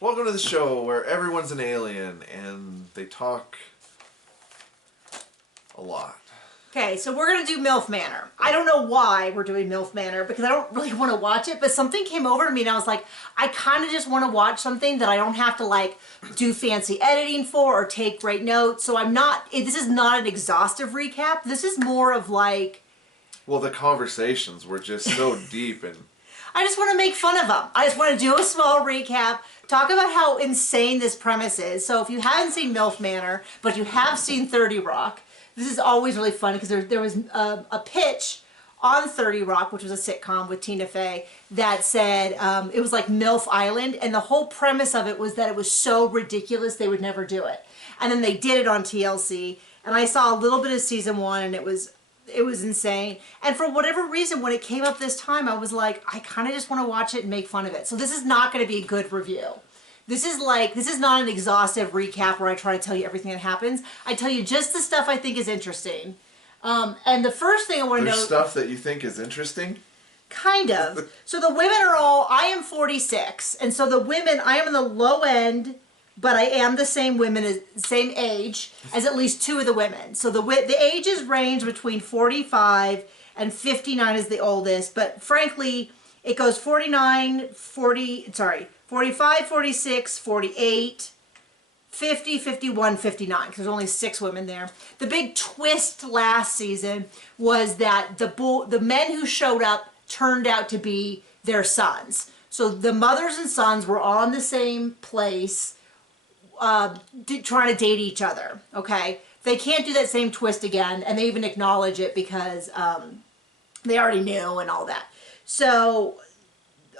Welcome to the show where everyone's an alien and they talk a lot. Okay, so we're going to do MILF Manor. I don't know why we're doing MILF Manor because I don't really want to watch it, but something came over to me and I was like, I kind of just want to watch something that I don't have to like do fancy editing for or take great notes. So this is not an exhaustive recap. This is more of like... Well, the conversations were just so deep and... I just want to make fun of them. I just want to do a small recap, talk about how insane this premise is. So if you haven't seen MILF Manor, but you have seen 30 Rock, this is always really funny because there was a pitch on 30 Rock, which was a sitcom with Tina Fey, that said it was like MILF Island, and the whole premise of it was that it was so ridiculous they would never do it. And then they did it on TLC, and I saw a little bit of season 1, and it was insane. And for whatever reason, when it came up this time, I was like, I kind of just want to watch it and make fun of it. So this is not going to be a good review. This is not an exhaustive recap where I try to tell you everything that happens. I tell you just the stuff I think is interesting. And the first thing I want to know... There's stuff that you think is interesting? Kind of. So the women are all... I am 46. And so the women, I am in the low end, but I am the same same age as at least 2 of the women. So the ages range between 45 and 59 is the oldest. But frankly, it goes 45, 46, 48, 50, 51, 59, because there's only 6 women there. The big twist last season was that the men who showed up turned out to be their sons. So the mothers and sons were all in the same place trying to date each other, okay? They can't do that same twist again, and they even acknowledge it because they already knew and all that. So...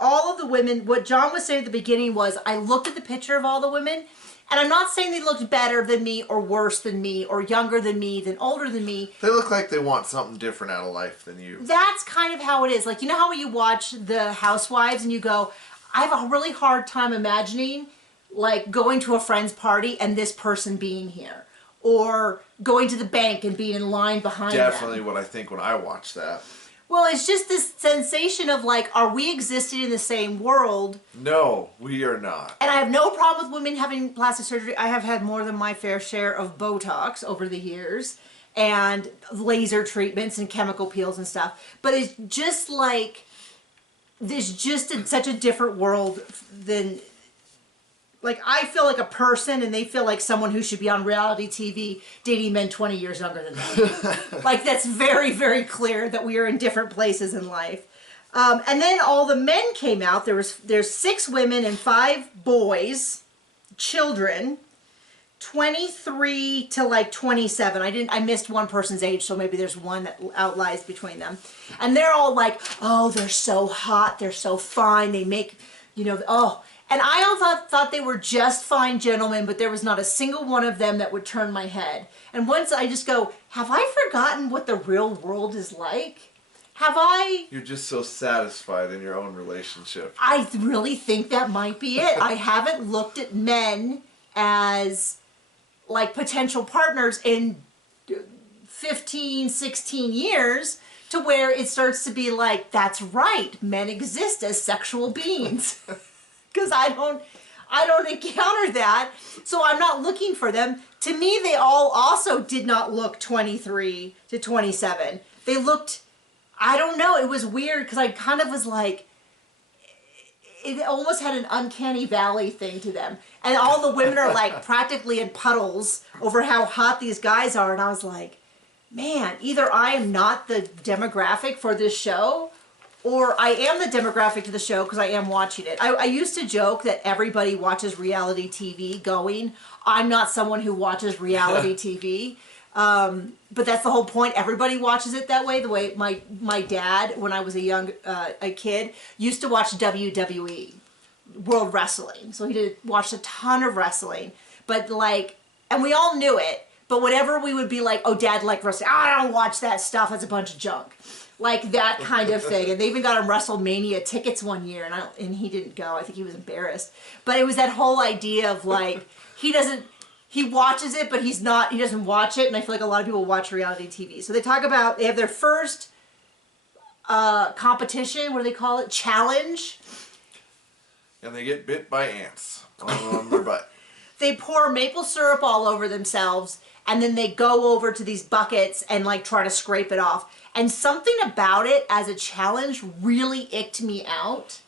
all of the women, what John was saying at the beginning was, I looked at the picture of all the women, and I'm not saying they looked better than me, or worse than me, or younger than me, than older than me. They look like they want something different out of life than you. That's kind of how it is. Like, you know how you watch The Housewives and you go, I have a really hard time imagining, like, going to a friend's party and this person being here. Or going to the bank and being in line behind them. Definitely what I think when I watch that. Well, it's just this sensation of like, are we existing in the same world? No, we are not. And I have no problem with women having plastic surgery. I have had more than my fair share of Botox over the years and laser treatments and chemical peels and stuff. But it's just like, there's just such a different world than... Like, I feel like a person, and they feel like someone who should be on reality TV dating men 20 years younger than them. Like, that's very, very clear that we are in different places in life. And then all the men came out. There's 6 women and 5 boys, children, 23 to like 27. I missed one person's age, so maybe there's one that outlies between them. And they're all like, oh, they're so hot, they're so fine, they make, you know, oh... And I all thought they were just fine gentlemen, but there was not a single one of them that would turn my head. And once I just go, have I forgotten what the real world is like? Have I... You're just so satisfied in your own relationship. I really think that might be it. I haven't looked at men as, like, potential partners in 15, 16 years to where it starts to be like, that's right, men exist as sexual beings. Because I don't encounter that, so I'm not looking for them. To me, they all also did not look 23 to 27. They looked, I don't know, it was weird because I kind of was like, it almost had an uncanny valley thing to them. And all the women are like practically in puddles over how hot these guys are, and I was like, man, either I am not the demographic for this show, or I am the demographic to the show because I am watching it. I used to joke that everybody watches reality TV going, I'm not someone who watches reality TV. But that's the whole point. Everybody watches it that way. The way my dad, when I was a kid, used to watch WWE, World Wrestling. So he watched a ton of wrestling. But like, and we all knew it. But whenever we would be like, oh, Dad liked wrestling. Oh, I don't watch that stuff. That's a bunch of junk. Like that kind of thing. And they even got him WrestleMania tickets one year, and he didn't go. I think he was embarrassed. But it was that whole idea of like, he watches it, but he doesn't watch it. And I feel like a lot of people watch reality TV. So they have their first competition, what do they call it? Challenge. And they get bit by ants on their butt. They pour maple syrup all over themselves, and then they go over to these buckets and like try to scrape it off. And something about it as a challenge really icked me out.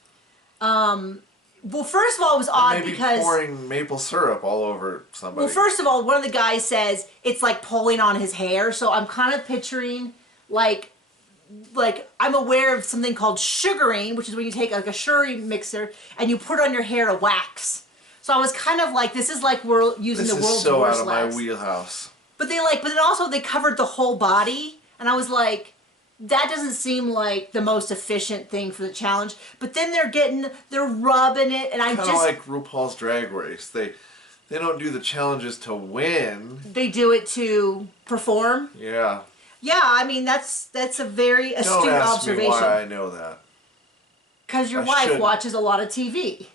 Well, first of all, it was odd because pouring maple syrup all over somebody. Well, first of all, one of the guys says it's like pulling on his hair, so I'm kind of picturing like I'm aware of something called sugaring, which is when you take like a sugary mixer and you put on your hair to wax. So I was kind of like, this is like we're using the world's so worst out of wax. my wheelhouse. But but then also they covered the whole body, and I was like, that doesn't seem like the most efficient thing for the challenge. But then they're rubbing it, and I'm just kind of like RuPaul's Drag Race. They don't do the challenges to win. They do it to perform. Yeah. Yeah, I mean that's a very astute Don't ask observation. me why I know that. Because your wife watches a lot of TV.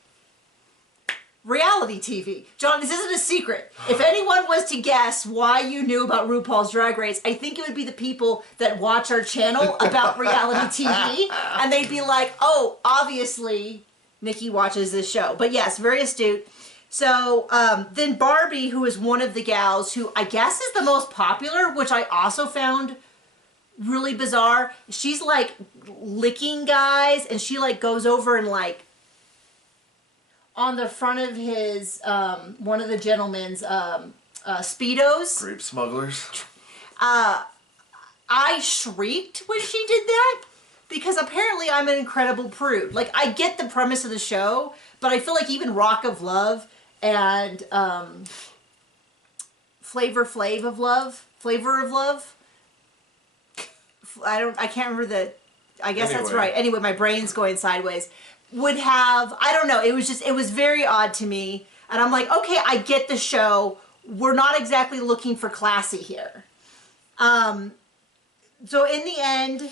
Reality TV. John, this isn't a secret. If anyone was to guess why you knew about RuPaul's Drag Race, I think it would be the people that watch our channel about reality TV. And they'd be like, oh, obviously Nikki watches this show. But yes, very astute. So then Barbie, who is one of the gals who I guess is the most popular, which I also found really bizarre. She's like licking guys, and she like goes over and like on the front of his one of the gentleman's Speedos. Grape smugglers. I shrieked when she did that because apparently I'm an incredible prude. Like, I get the premise of the show, but I feel like even Rock of Love and Flavor of Love. I can't remember the. I guess that's right. Anyway, my brain's going sideways. Would have, I don't know, it was very odd to me. And I'm like, okay, I get the show. We're not exactly looking for classy here. So in the end,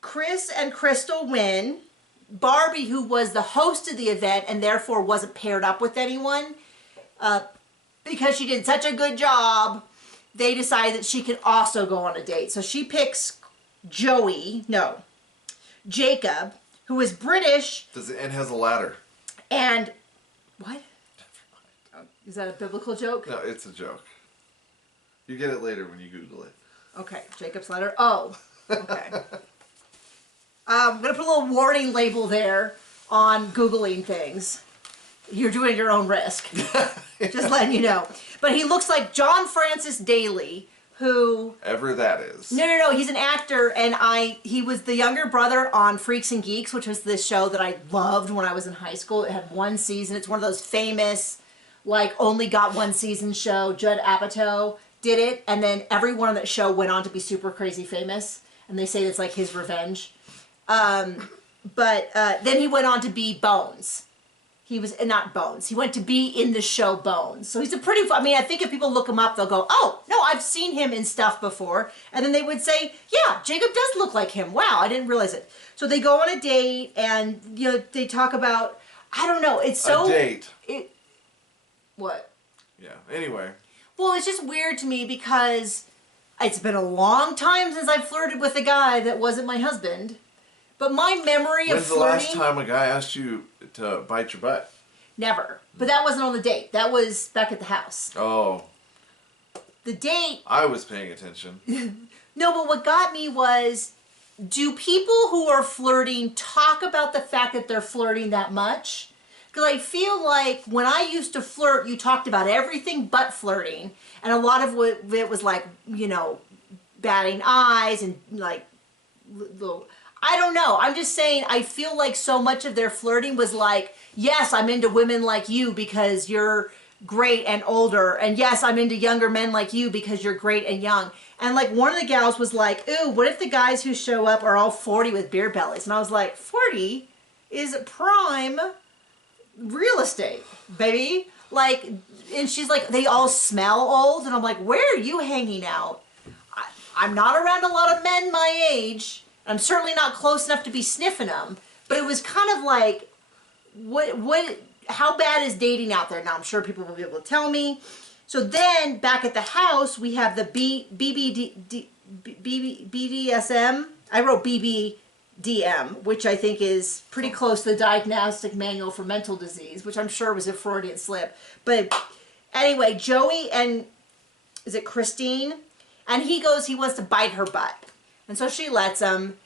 Chris and Crystal win. Barbie, who was the host of the event and therefore wasn't paired up with anyone, because she did such a good job, they decided that she could also go on a date. So she picks Jacob, who is British. And has a ladder. And, what? Is that a biblical joke? No, it's a joke. You get it later when you Google it. Okay, Jacob's ladder. Oh, okay. I'm going to put a little warning label there on Googling things. You're doing your own risk. Just letting you know. But he looks like John Francis Daly, who... Ever that is. No. He's an actor, and he was the younger brother on Freaks and Geeks, which was this show that I loved when I was in high school. It had one season. It's one of those famous, like, only got one season show. Judd Apatow did it, and then everyone on that show went on to be super crazy famous, and they say it's like his revenge. But then he went on to be Bones. He was, not Bones, he went to be in the show Bones. So he's a pretty, I mean, I think if people look him up, they'll go, oh, no, I've seen him in stuff before. And then they would say, yeah, Jacob does look like him. Wow, I didn't realize it. So they go on a date, and, you know, they talk about, I don't know, it's so... A date. What? Yeah, anyway. Well, it's just weird to me because it's been a long time since I flirted with a guy that wasn't my husband. But my memory of flirting... When's the last time a guy asked you to bite your butt? Never. But that wasn't on the date. That was back at the house. Oh. The date... I was paying attention. No, but what got me was, do people who are flirting talk about the fact that they're flirting that much? Because I feel like when I used to flirt, you talked about everything but flirting. And a lot of it was like, you know, batting eyes and like little... I don't know. I'm just saying, I feel like so much of their flirting was like, yes, I'm into women like you because you're great and older. And yes, I'm into younger men like you because you're great and young. And like one of the gals was like, ooh, what if the guys who show up are all 40 with beer bellies? And I was like, 40 is prime real estate, baby. Like, and she's like, they all smell old. And I'm like, where are you hanging out? I'm not around a lot of men my age. I'm certainly not close enough to be sniffing them, but it was kind of like, how bad is dating out there? Now, I'm sure people will be able to tell me. So then, back at the house, we have the BDSM. I wrote BB DM, which I think is pretty close to the Diagnostic Manual for Mental Disease, which I'm sure was a Freudian slip. But anyway, Joey and, is it Christine? And he wants to bite her butt. And so she lets him.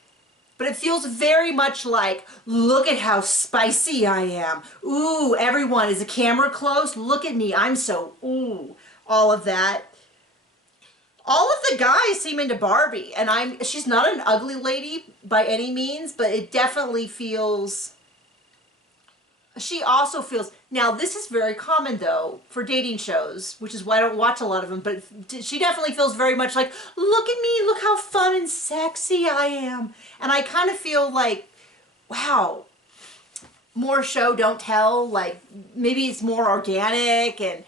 But it feels very much like, look at how spicy I am. Ooh, everyone, is the camera close? Look at me, I'm so, ooh, all of that. All of the guys seem into Barbie, and she's not an ugly lady by any means, but it definitely feels, she also feels, now this is very common though for dating shows, which is why I don't watch a lot of them, but she definitely feels very much like, look at me, look how fun and sexy I am. And I kind of feel like, wow, more show, don't tell, like maybe it's more organic, and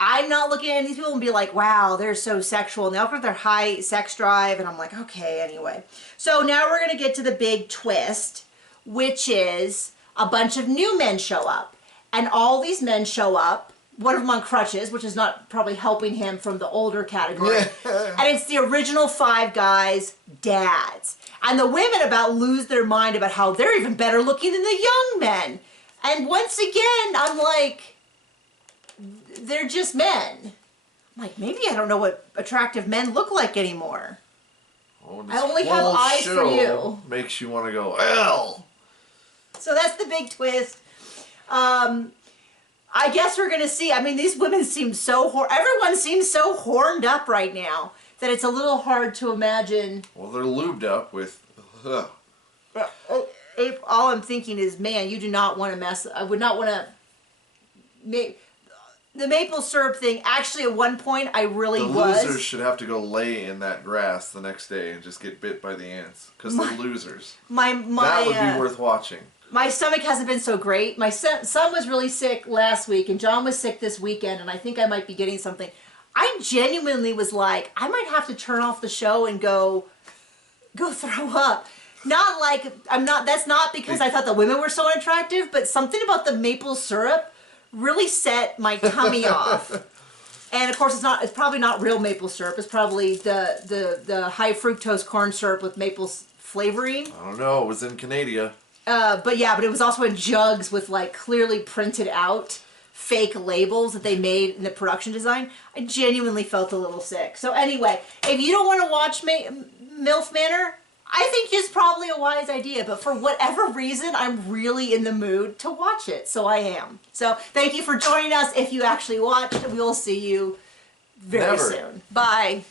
I'm not looking at these people and be like, wow, they're so sexual. And they offer their high sex drive, and I'm like, okay, anyway. So now we're going to get to the big twist, which is a bunch of new men show up. And all these men show up, one of them on crutches, which is not probably helping him from the older category. And it's the original 5 guys' dads. And the women about lose their mind about how they're even better looking than the young men. And once again, I'm like, they're just men. I'm like, maybe I don't know what attractive men look like anymore. Oh, I only have eyes for you. Makes you want to go, L. So that's the big twist. I guess we're going to see. I mean, these women seem so, everyone seems so horned up right now that it's a little hard to imagine. Well, they're lubed up with, All I'm thinking is, man, you do not want to mess, I would not want to, the maple syrup thing, actually at one point I really was. The losers should have to go lay in that grass the next day and just get bit by the ants. Because they're losers. That would be worth watching. My stomach hasn't been so great. My son was really sick last week, and John was sick this weekend, and I think I might be getting something. I genuinely was like, I might have to turn off the show and go throw up. Not like, that's not because I thought the women were so unattractive, but something about the maple syrup really set my tummy off. And of course it's probably not real maple syrup. It's probably the high fructose corn syrup with maple flavoring. I don't know, it was in Canada. But it was also in jugs with like clearly printed out fake labels that they made in the production design. I genuinely felt a little sick. So anyway, if you don't want to watch MILF Manor, I think it's probably a wise idea, but for whatever reason, I'm really in the mood to watch it, so I am. So thank you for joining us. If you actually watched, we will see you very soon. Bye.